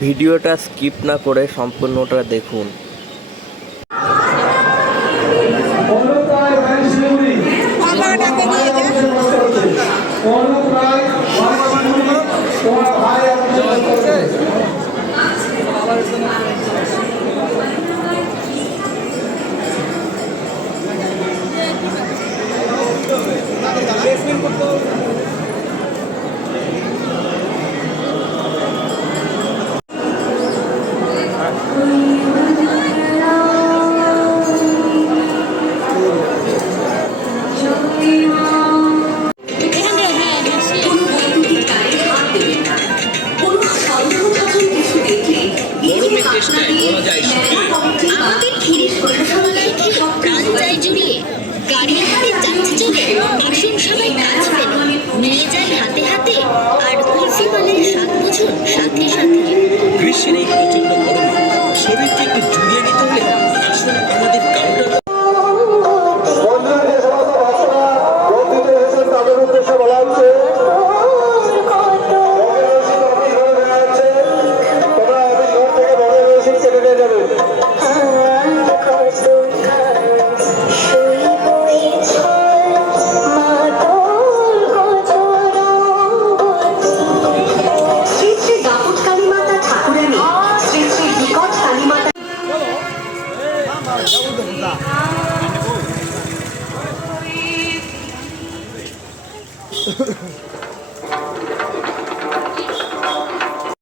ভিডিওটা স্কিপ না করে সম্পূর্ণটা দেখুন। আমাদের ধীরে প্রাণ চাই জুড়িয়ে গাড়ির হাতে যাচ্ছে চলে আসুন সবাই কাজ পেল নিয়ে যায় হাতে হাতে আর কুলফি মালের স্বাদ বুঝুন সাথে সাথে। গ্রীষ্মের এই প্রচন্ড গরমে শরীরকে একটু জুড়িয়ে নিতে হলে আসুন আমাদের কাউন্টার। তাদের উদ্দেশ্যে বলা হচ্ছে Hãy subscribe cho kênh Ghiền Mì Gõ để không bỏ lỡ